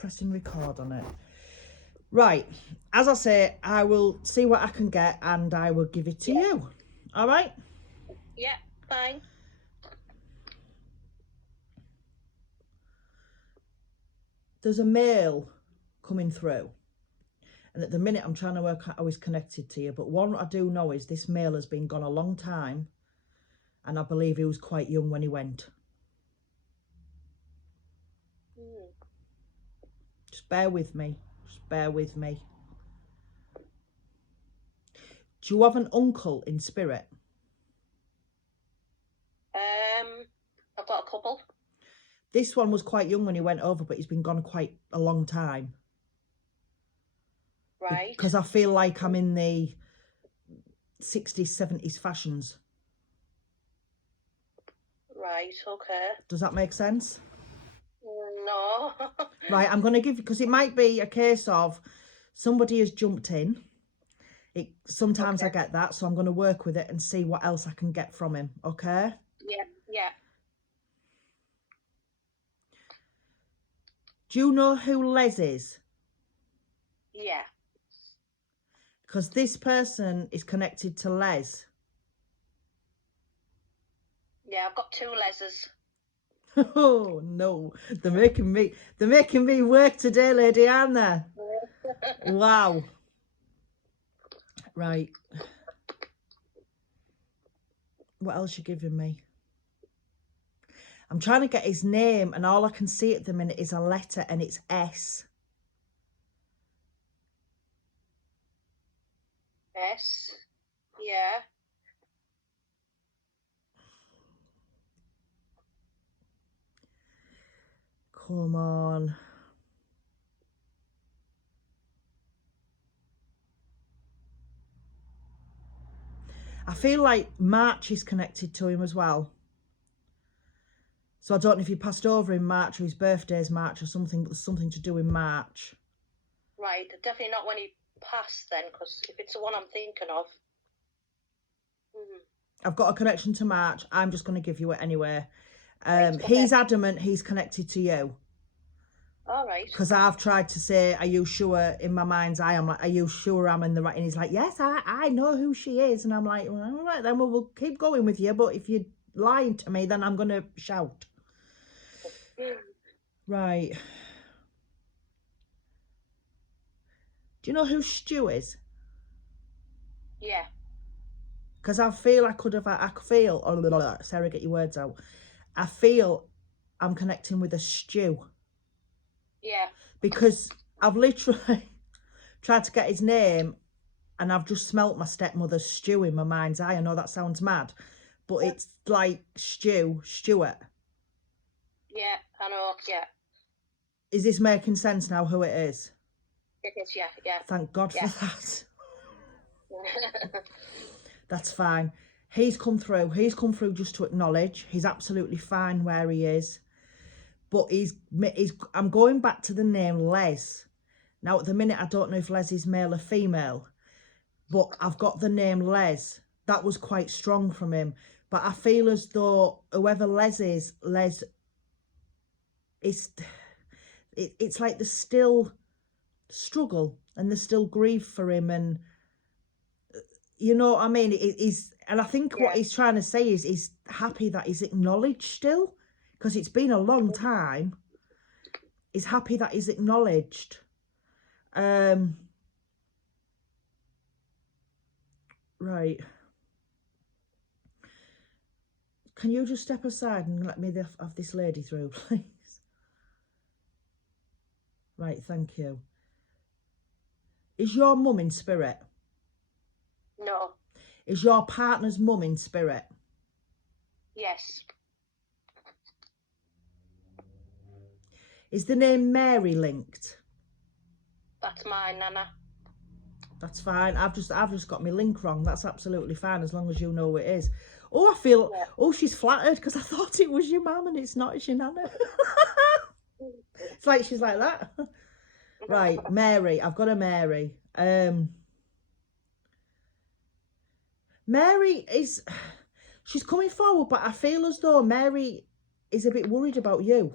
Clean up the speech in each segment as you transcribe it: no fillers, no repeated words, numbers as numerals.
pressing record on it. Right, as I say, I will see what I can get and I will give it to you. All right? Yeah, fine. There's a mail coming through. And at the minute, I'm trying to work out how he's connected to you. But one I do know is this mail has been gone a long time. And I believe he was quite young when he went. Just bear with me. Just bear with me. Do you have an uncle in spirit? I've got a couple. This one was quite young when he went over, but he's been gone quite a long time. Right. Because I feel like I'm in the 60s, 70s fashions. Right, okay. Does that make sense? No. Right, I'm going to give you, because it might be a case of somebody has jumped in. Sometimes Okay. I get that, so I'm going to work with it and see what else I can get from him, okay? Yeah. Do you know who Les is? Yeah. Because this person is connected to Les. Yeah, I've got two Les's. Oh no, they're making me work today, lady, aren't they? Wow. Right. What else you giving me? I'm trying to get his name and all I can see at the minute is a letter and it's S. S. Yeah. Come on. I feel like March is connected to him as well. So I don't know if he passed over in March or his birthday's March or something, but there's something to do in March. Right, definitely not when he passed then, because if it's the one I'm thinking of. I've got a connection to March. I'm just going to give you it anyway. Right, okay. He's adamant he's connected to you. All right. Because I've tried to say, are you sure? In my mind's eye, I'm like, are you sure I'm in the right? And he's like, yes, I know who she is. And I'm like, well, all right, then we'll keep going with you. But if you're lying to me, then I'm going to shout. Right. Do you know who Stu is? Yeah. Because I feel Sarah, get your words out. I feel I'm connecting with a Stu. Yeah. Because I've literally tried to get his name and I've just smelt my stepmother's stew in my mind's eye. I know that sounds mad, but it's like Stuart. Yeah, I know, yeah. Is this making sense now who it is? It is, yeah. Thank God for that. That's fine. He's come through just to acknowledge he's absolutely fine where he is. But I'm going back to the name Les. Now at the minute I don't know if Les is male or female, but I've got the name Les. That was quite strong from him. But I feel as though whoever Les is, it's like there's still struggle and there's still grief for him, and you know what I mean? And I think what he's trying to say is he's happy that he's acknowledged still, because it's been a long time. He's happy that he's acknowledged. Right. Can you just step aside and let me have this lady through, please? Right, thank you. Is your mum in spirit? No. Is your partner's mum in spirit? Yes. Is the name Mary linked? That's my nana. That's fine. I've just got my link wrong. That's absolutely fine as long as you know what it is. Oh, I feel, oh, she's flattered because I thought it was your mum and it's not, it's your nana. It's like she's like that. Right, Mary. I've got a Mary. Mary is, she's coming forward, but I feel as though Mary is a bit worried about you.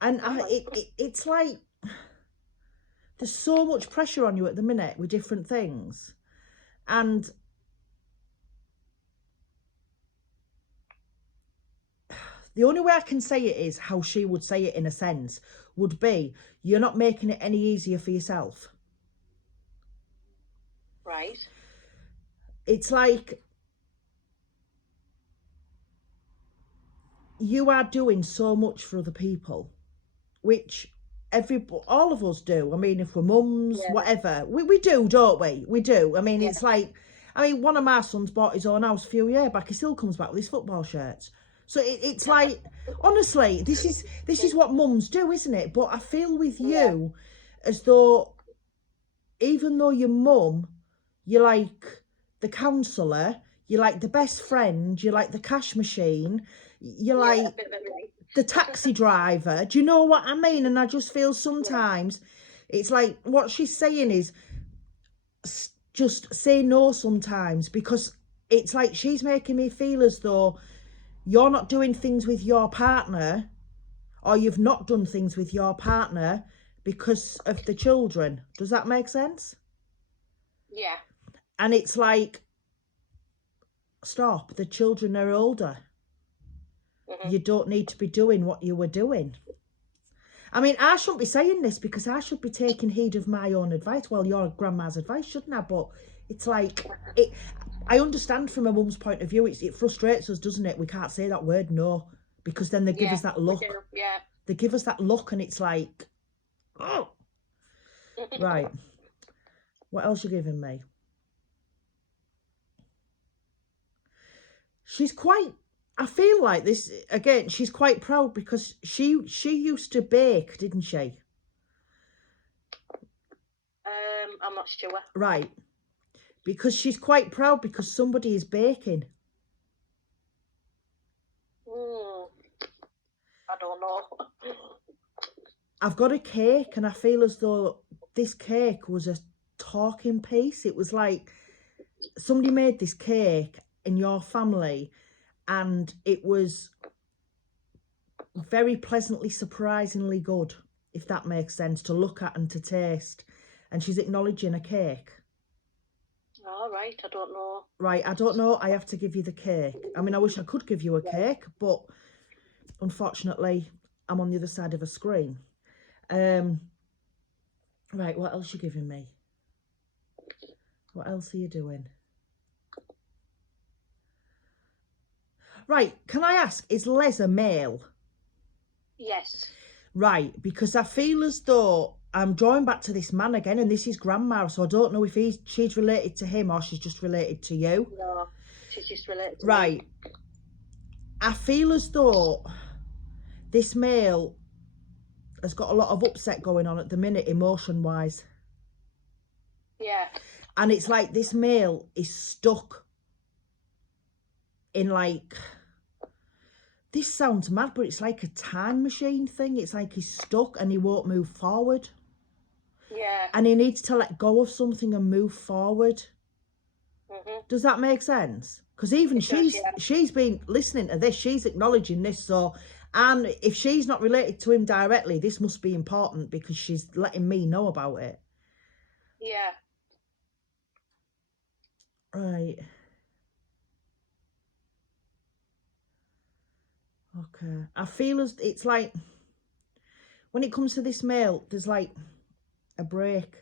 And it's like there's so much pressure on you at the minute with different things. And the only way I can say it is how she would say it in a sense would be, you're not making it any easier for yourself. Right. It's like you are doing so much for other people, which all of us do. I mean, if we're mums, Yeah. whatever, we do, don't we? We do. I mean, Yeah. it's like, I mean, one of my sons bought his own house a few years back. He still comes back with his football shirts. So it's like, honestly, this is what mums do, isn't it? But I feel with you as though, even though your mum, you're like the counsellor, you're like the best friend, you're like the cash machine, you're Yeah, a like bit of everything. the taxi driver. Do you know what I mean? And I just feel sometimes it's like what she's saying is just say no sometimes, because it's like she's making me feel as though you're not doing things with your partner, or you've not done things with your partner because of the children. Does that make sense? Yeah. And it's like, stop, the children are older. You don't need to be doing what you were doing. I mean, I shouldn't be saying this because I should be taking heed of my own advice. Well, your grandma's advice, shouldn't I? But it's like, I understand from a mum's point of view, it frustrates us, doesn't it? We can't say that word no, because then they give us that look. Yeah. They give us that look and it's like, oh. Right. What else you giving me? She's quite, I feel like this, again, she's quite proud because she used to bake, didn't she? I'm not sure. Right. Because she's quite proud because somebody is baking. I don't know. I've got a cake and I feel as though this cake was a talking piece. It was like somebody made this cake in your family and it was very pleasantly, surprisingly good, if that makes sense, to look at and to taste. And she's acknowledging a cake. All right, I don't know. Right, I don't know. I have to give you the cake. I mean, I wish I could give you a cake, but unfortunately, I'm on the other side of a screen. Right, what else are you giving me? What else are you doing? Right, can I ask, is Les a male? Yes. Right, because I feel as though I'm drawing back to this man again, and this is grandma, so I don't know if she's related to him or she's just related to you. No, she's just related to Right. me. I feel as though this male has got a lot of upset going on at the minute, emotion-wise. Yeah. And it's like this male is stuck in like, this sounds mad, but it's like a time machine thing. It's like he's stuck and he won't move forward. Yeah. And he needs to let go of something and move forward. Does that make sense? Because even she's been listening to this, she's acknowledging this. So, and if she's not related to him directly, this must be important because she's letting me know about it. Yeah. Right. Okay. I feel as it's like when it comes to this male, there's like a break.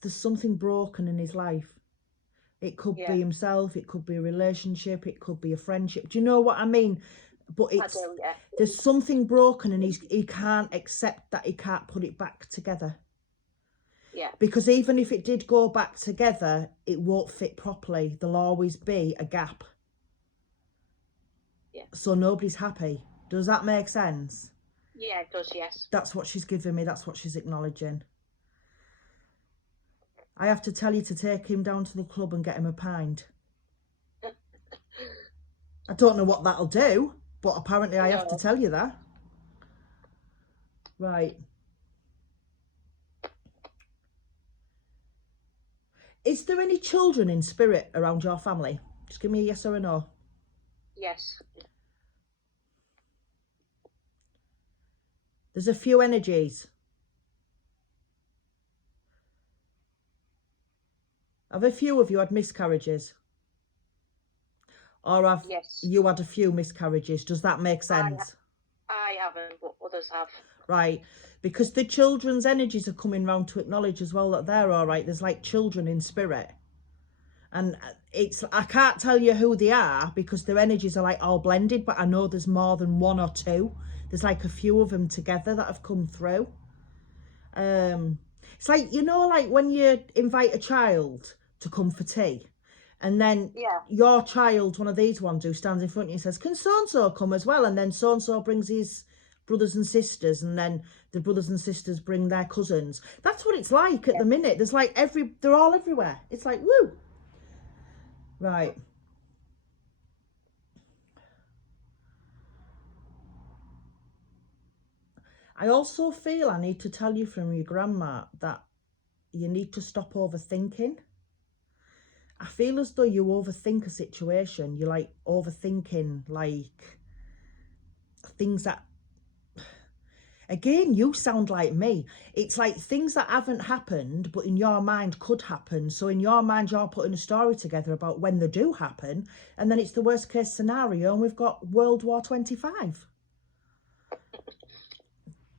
There's something broken in his life. It could be himself, it could be a relationship, it could be a friendship. Do you know what I mean? But it's, I do, yeah. There's something broken and he can't accept that he can't put it back together. Yeah. Because even if it did go back together, it won't fit properly. There'll always be a gap. Yeah. So nobody's happy. Does that make sense? Yeah, it does, yes. That's what she's giving me. That's what she's acknowledging. I have to tell you to take him down to the club and get him a pint. I don't know what that'll do, but apparently I have to tell you that. Right. Is there any children in spirit around your family? Just give me a yes or a no. Yes. There's a few energies. Have a few of you had miscarriages? Or have Yes. you had a few miscarriages? Does that make sense? I haven't, but others have. Right. Because the children's energies are coming round to acknowledge as well that they're all right. There's like children in spirit. And I can't tell you who they are because their energies are like all blended, but I know there's more than one or two. There's like a few of them together that have come through. It's like, you know, like when you invite a child to come for tea, and then your child, one of these ones who stands in front of you, says, can so-and-so come as well? And then so-and-so brings his brothers and sisters, and then the brothers and sisters bring their cousins. That's what it's like at the minute. There's like they're all everywhere. It's like, woo. Right. I also feel I need to tell you from your grandma that you need to stop overthinking. I feel as though you overthink a situation. You're like overthinking like things that, again, you sound like me. It's like things that haven't happened, but in your mind could happen. So in your mind, you're putting a story together about when they do happen. And then it's the worst case scenario. And we've got World War 25.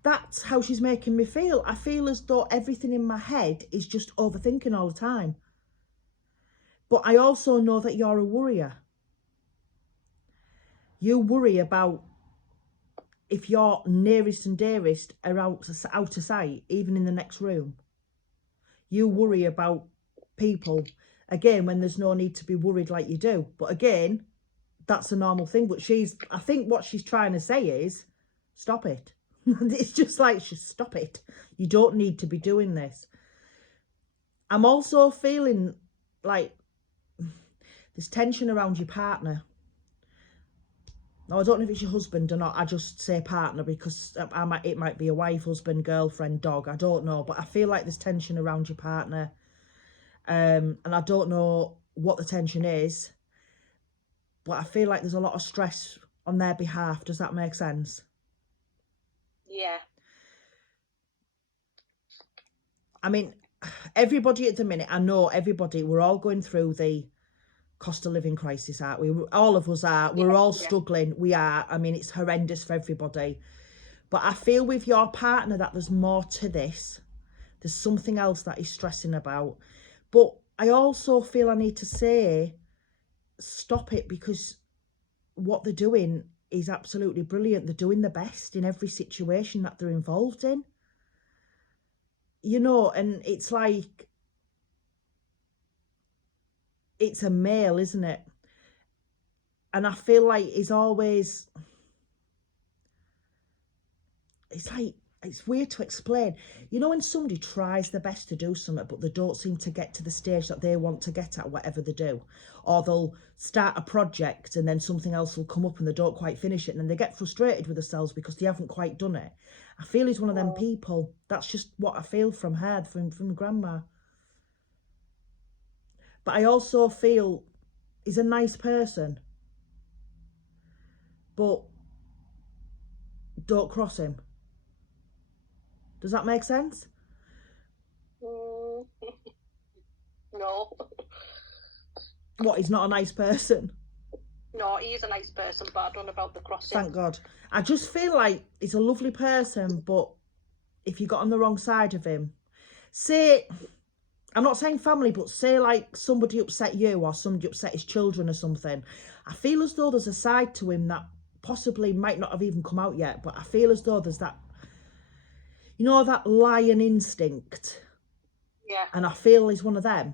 That's how she's making me feel. I feel as though everything in my head is just overthinking all the time. But I also know that you're a worrier. You worry about if your nearest and dearest are out of sight, even in the next room. You worry about people, again, when there's no need to be worried like you do. But again, that's a normal thing. But I think what she's trying to say is, stop it. It's just like, just stop it. You don't need to be doing this. I'm also feeling like there's tension around your partner. Now, I don't know if it's your husband or not. I just say partner because it might be a wife, husband, girlfriend, dog. I don't know. But I feel like there's tension around your partner. And I don't know what the tension is. But I feel like there's a lot of stress on their behalf. Does that make sense? Yeah. I mean, everybody at the minute, I know everybody, we're all going through the cost of living crisis, aren't we? All of us are. We're all struggling. We are. I mean, it's horrendous for everybody. But I feel with your partner that there's more to this. There's something else that he's stressing about. But I also feel I need to say, stop it, because what they're doing is absolutely brilliant. They're doing the best in every situation that they're involved in. You know, and it's like, it's a male, isn't it? And I feel like he's always, it's like, it's weird to explain. You know, when somebody tries their best to do something, but they don't seem to get to the stage that they want to get at, whatever they do. Or they'll start a project and then something else will come up and they don't quite finish it. And then they get frustrated with themselves because they haven't quite done it. I feel he's one of them people. That's just what I feel from her, from grandma. But I also feel he's a nice person. But don't cross him. Does that make sense? No. What, he's not a nice person? No, he is a nice person, but I don't know about the crossing. Thank God. I just feel like he's a lovely person, but if you got on the wrong side of him, say, I'm not saying family, but say like somebody upset you or somebody upset his children or something, I feel as though there's a side to him that possibly might not have even come out yet, but I feel as though there's that, you know, that lion instinct. Yeah. And I feel he's one of them.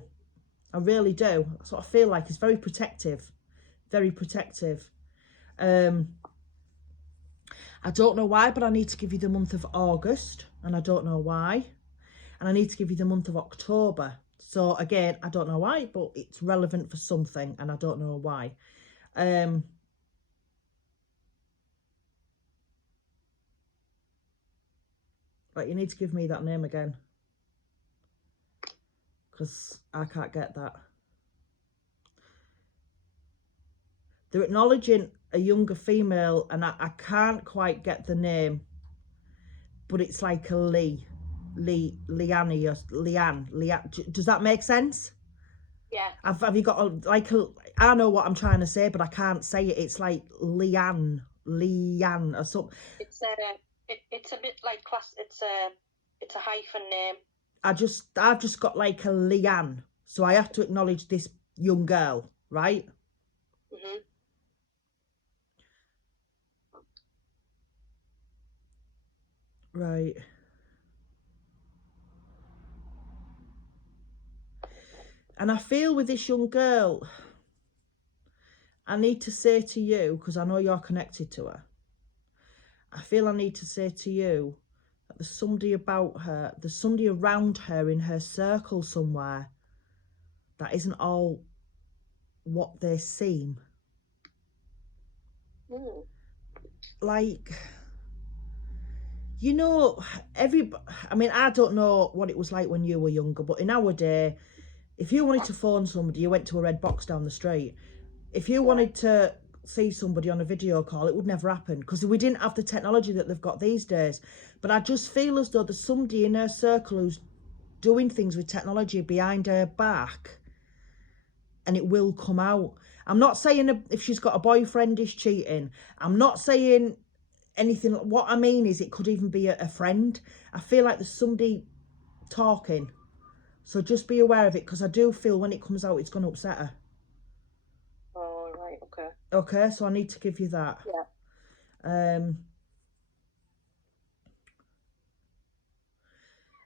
I really do. That's what I feel like. He's very protective. Very protective. I don't know why, but I need to give you the month of August, and I don't know why. And I need to give you the month of October. So again, I don't know why, but it's relevant for something, and I don't know why. Right, you need to give me that name again, because I can't get that. They're acknowledging a younger female, and I can't quite get the name. but it's like a Leanne, or Leanne. Does that make sense? Yeah. Have you got I know what I'm trying to say, but I can't say it. It's like Leanne or something. It's a bit like class. It's a hyphen name. I've just got like a Leanne, so I have to acknowledge this young girl, right? Mhm. Right. And I feel with this young girl, I need to say to you, because I know you're connected to her, I feel I need to say to you that there's somebody about her, there's somebody around her in her circle somewhere that isn't all what they seem. Mm. Like, you know, I mean, I don't know what it was like when you were younger, but in our day, if you wanted to phone somebody, you went to a red box down the street. If you wanted to see somebody on a video call, it would never happen because we didn't have the technology that they've got these days. But I just feel as though there's somebody in her circle who's doing things with technology behind her back, and it will come out. I'm not saying if she's got a boyfriend is cheating. I'm not saying anything. What I mean is it could even be a friend. I feel like there's somebody talking. So just be aware of it, because I do feel when it comes out, it's going to upset her. Oh, right, okay. Okay, so I need to give you that. Yeah.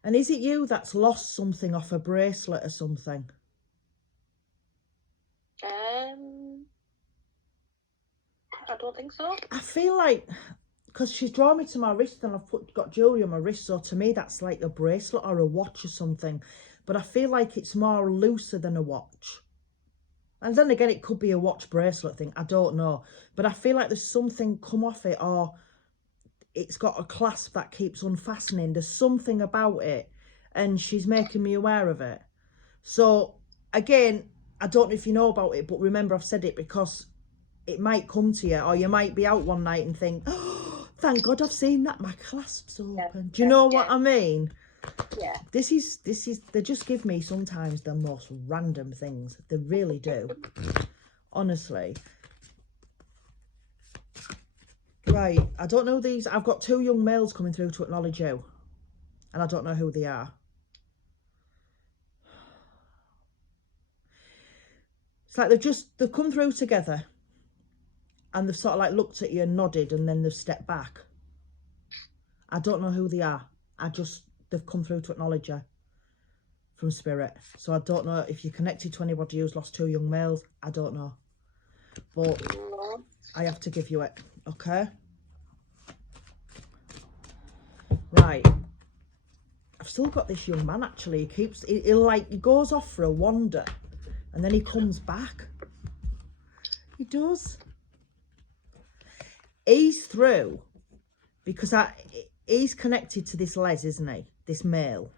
And is it you that's lost something off a bracelet or something? I don't think so. I feel like, because she's drawn me to my wrist and I've got jewellery on my wrist, so to me that's like a bracelet or a watch or something. But I feel like it's more looser than a watch. And then again, it could be a watch bracelet thing, I don't know. But I feel like there's something come off it, or it's got a clasp that keeps unfastening. There's something about it, and she's making me aware of it. So again, I don't know if you know about it, but remember I've said it because it might come to you, or you might be out one night and think, oh, thank God I've seen that, my clasp's open. Yeah. Do you know what I mean? Yeah. This is, they just give me sometimes the most random things. They really do. Honestly. Right, I don't know these. I've got 2 young males coming through to acknowledge you. And I don't know who they are. It's like they've come through together. And they've sort of like looked at you and nodded, and then they've stepped back. I don't know who they are. They've come through to acknowledge you from spirit. So I don't know if you're connected to anybody who's lost 2 young males. I don't know. But I have to give you it, okay? Right. I've still got this young man, actually. He goes off for a wander, and then he comes back. He does. He's through because he's connected to this Les, isn't he? This male.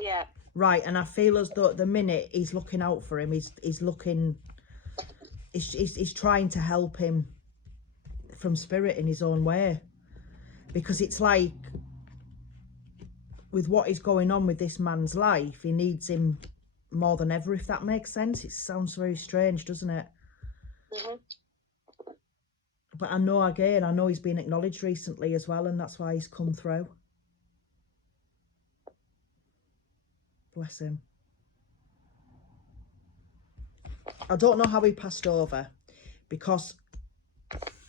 Yeah. Right, and I feel as though at the minute he's looking out for him. He's looking. He's trying to help him from spirit in his own way, because it's like with what is going on with this man's life, he needs him more than ever. If that makes sense. It sounds very strange, doesn't it? Mhm. But I know he's been acknowledged recently as well, and that's why he's come through. Bless him. I don't know how he passed over, because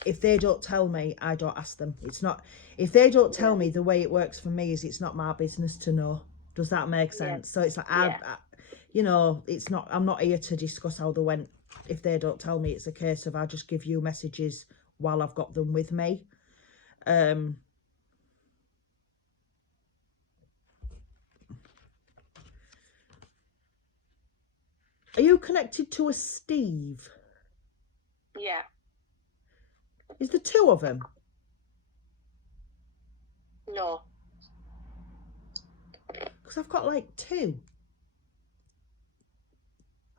if they don't tell me, I don't ask them. It's not, if they don't tell me, the way it works for me is it's not my business to know. Does that make sense? Yeah. So it's like, you know, it's not, I'm not here to discuss how they went. If they don't tell me, it's a case of I just give you messages while I've got them with me. Are you connected to a Steve? Yeah. Is there 2 of them? No. Because I've got like 2.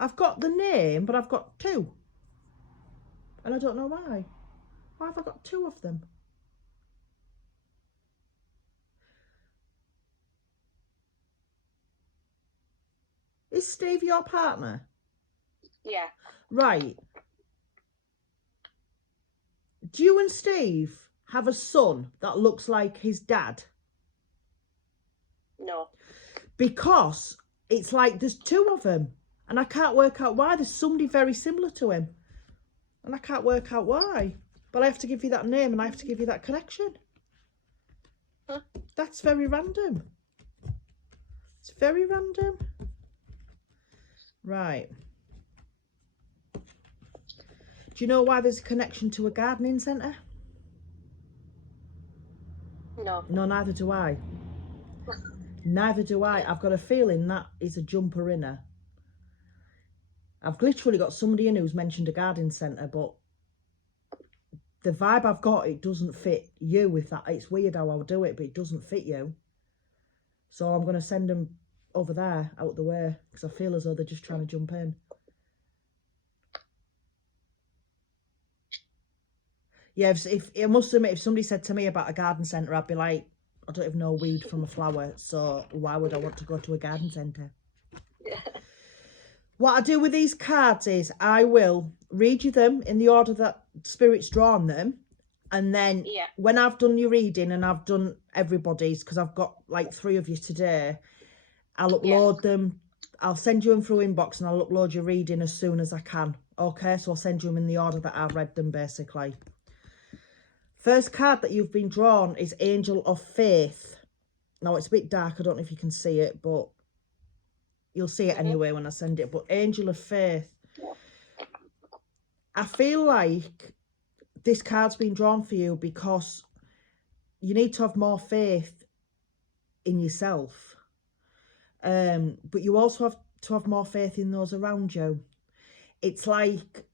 I've got the name, but I've got 2. And I don't know why. Why have I got 2 of them? Is Steve your partner? Yeah. Right. Do you and Steve have a son that looks like his dad? No. Because it's like there's two of them and I can't work out why. There's somebody very similar to him and I can't work out why. But I have to give you that name and I have to give you that connection. Huh? That's very random. It's very random. Right. Do you know why there's a connection to a gardening centre? No. No, neither do I. Neither do I. I've got a feeling that is a jumper inner. I've literally got somebody in who's mentioned a garden centre, but the vibe I've got, it doesn't fit you with that. It's weird how I'll do it, but it doesn't fit you. So I'm going to send them over there, out the way, because I feel as though they're just trying to jump in. Yeah, if I must admit, if somebody said to me about a garden centre, I'd be like, I don't even know weed from a flower, so why would I want to go to a garden centre? Yeah. What I do with these cards is I will read you them in the order that Spirit's drawn them. And then Yeah. when I've done your reading and I've done everybody's, because I've got like 3 of you today, I'll upload them. I'll send you them through inbox and I'll upload your reading as soon as I can. Okay, so I'll send you them in the order that I've read them, basically. First card that you've been drawn is Angel of Faith. Now, it's a bit dark. I don't know if you can see it, but you'll see it anyway when I send it. But Angel of Faith. I feel like this card's been drawn for you because you need to have more faith in yourself. But you also have to have more faith in those around you. It's like,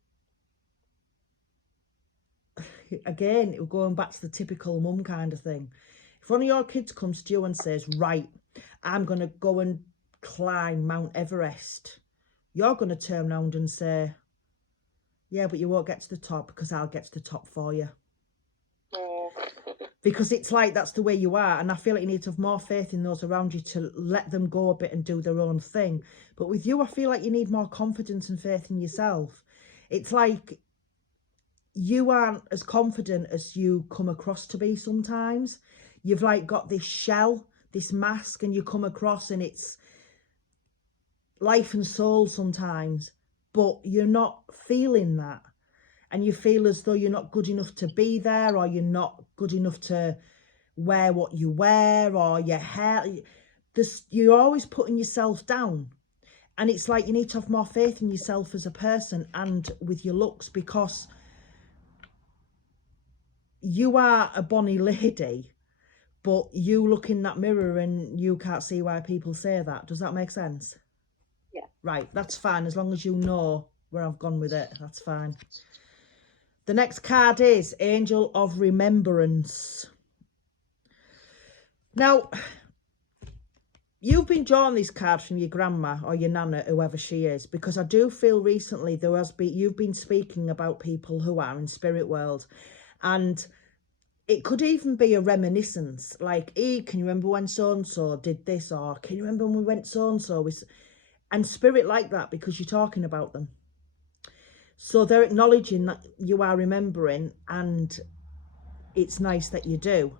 again, going back to the typical mum kind of thing. If one of your kids comes to you and says, right, I'm going to go and climb Mount Everest, you're going to turn around and say, yeah, but you won't get to the top because I'll get to the top for you. Because it's like that's the way you are, and I feel like you need to have more faith in those around you to let them go a bit and do their own thing. But with you, I feel like you need more confidence and faith in yourself. It's like you aren't as confident as you come across to be sometimes. You've like got this shell, this mask, and you come across and it's life and soul sometimes, but you're not feeling that. And you feel as though you're not good enough to be there, or you're not good enough to wear what you wear, or your hair. You're always putting yourself down. And it's like you need to have more faith in yourself as a person and with your looks, because you are a bonny lady, but you look in that mirror and you can't see why people say that. Does that make sense? Yeah. Right, that's fine. As long as you know where I've gone with it, that's fine. The next card is Angel of Remembrance. Now, you've been drawing this card from your grandma or your nana, whoever she is, because I do feel recently you've been speaking about people who are in spirit world, and it could even be a reminiscence, like, hey, can you remember when so-and-so did this, or can you remember when we went so-and-so? And spirit like that because you're talking about them. So they're acknowledging that you are remembering, and it's nice that you do.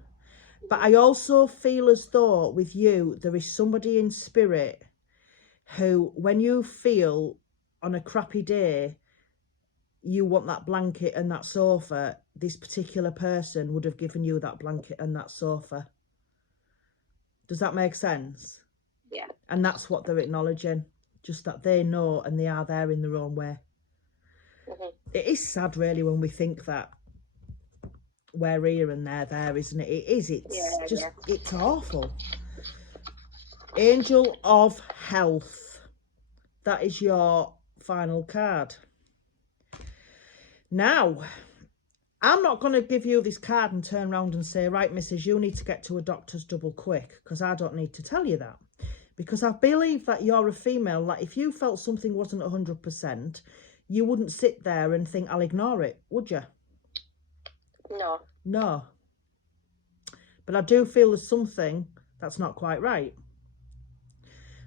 But I also feel as though with you, there is somebody in spirit who, when you feel on a crappy day, you want that blanket and that sofa, this particular person would have given you that blanket and that sofa. Does that make sense? Yeah. And that's what they're acknowledging, just that they know and they are there in their own way. It is sad, really, when we think that we're here and they're there, isn't it? It is. It's awful. Angel of Health. That is your final card. Now, I'm not going to give you this card and turn around and say, right, missus, you need to get to a doctor's double quick, because I don't need to tell you that. Because I believe that you're a female, that if you felt something wasn't 100%, you wouldn't sit there and think, I'll ignore it, would you? No. No. But I do feel there's something that's not quite right.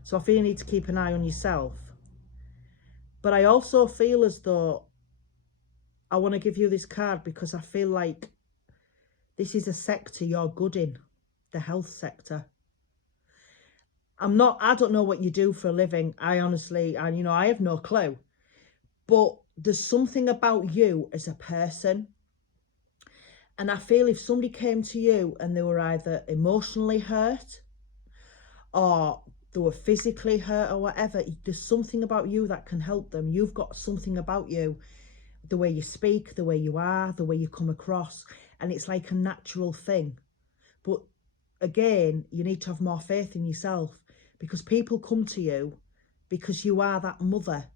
So I feel you need to keep an eye on yourself. But I also feel as though I want to give you this card because I feel like this is a sector you're good in, the health sector. I don't know what you do for a living. I have no clue. But there's something about you as a person. And I feel if somebody came to you and they were either emotionally hurt or they were physically hurt or whatever, there's something about you that can help them. You've got something about you, the way you speak, the way you are, the way you come across, and it's like a natural thing. But again, you need to have more faith in yourself, because people come to you because you are that mother.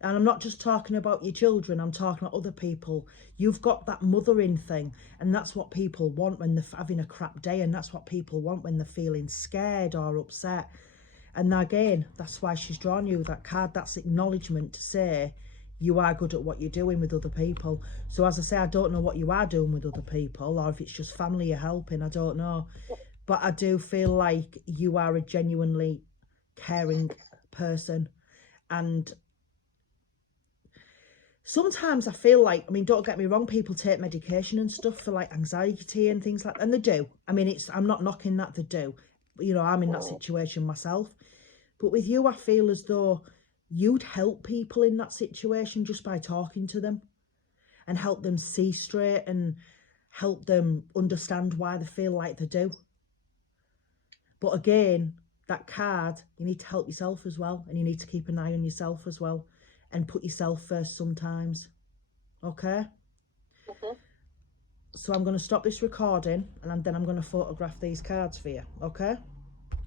And I'm not just talking about your children, I'm talking about other people. You've got that mothering thing, and that's what people want when they're having a crap day, and that's what people want when they're feeling scared or upset. And again, that's why she's drawn you that card. That's acknowledgement to say you are good at what you're doing with other people. So as I say, I don't know what you are doing with other people, or if it's just family you're helping, I don't know. But I do feel like you are a genuinely caring person. And sometimes I feel like, don't get me wrong, people take medication and stuff for like anxiety and things like that, and they do. I'm not knocking that, they do. But, I'm in that situation myself. But with you, I feel as though you'd help people in that situation just by talking to them and help them see straight and help them understand why they feel like they do. But again, that card, you need to help yourself as well, and you need to keep an eye on yourself as well and put yourself first sometimes. Okay? So I'm going to stop this recording, and then I'm going to photograph these cards for you. Okay?